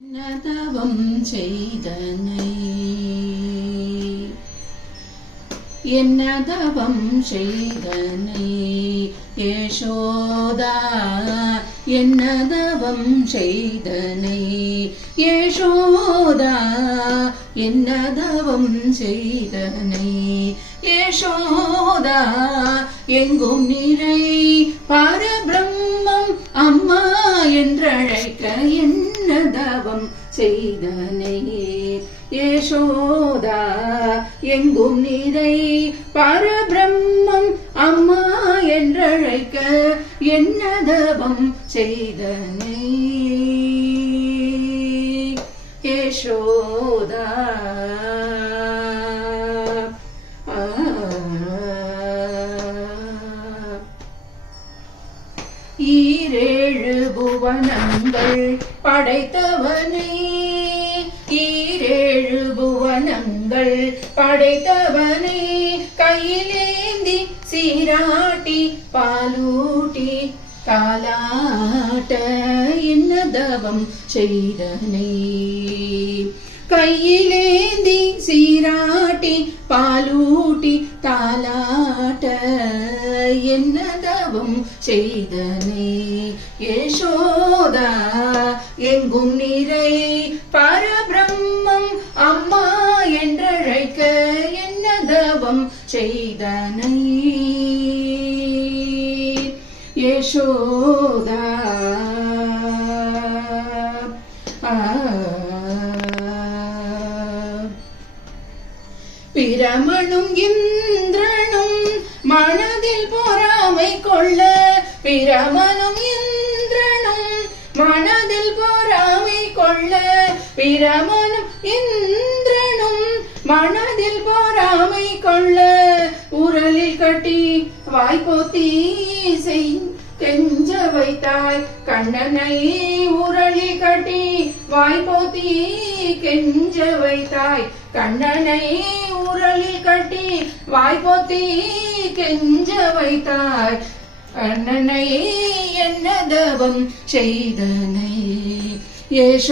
என்னதவம் செய்தனை என்னதவம் செய்தனை யசோதா என்னதவம் செய்தனை யசோதா என்னதவம் செய்தனை யசோதா எங்கும் நிறை பரபிரம்மம் அம்மா என்றழைக்க என்னதவம் செய்தனை யசோதா எங்கும் நிறை பரபிரம்மம் அம்மா என்றழைக்க என்னதவம் செய்தனை யசோதா ஈரேழு புவனங்கள் படைத்தவனே ஈரேழு புவனங்கள் படைத்தவனே கையிலேந்தி சீராட்டி பாலூட்டி காலாட்ட என்னதவம் செய்தனை கையிலேந்தி சீராட்டி பாலூட்டி தாலாட்ட என்னதவம் செய்தனை யசோதா எங்கும் நிறை பரபிரம்மம் அம்மா என்றழைக்க என்னதவம் செய்தனை யசோதா பிரமனும் இந்திரனும் மனதில் பொறாமை கொள்ள பிரமனும் இந்திரனும் மனதில் பொறாமை கொள்ள பிரமனும் இந்திரனும் மனதில் பொறாமை கொள்ள உரலில் கட்டி வாய்ப்போத்தி கெஞ்ச வைத்தாய் கண்ணனை உரலில் கட்டி வாய்ப்போத்தி கெஞ்ச வைத்தாய் கண்ணனை உரலில் கட்டி வாய்ப்போத்தி கெஞ்ச வைத்தாய் கண்ணனை என்னதவம் செய்தனை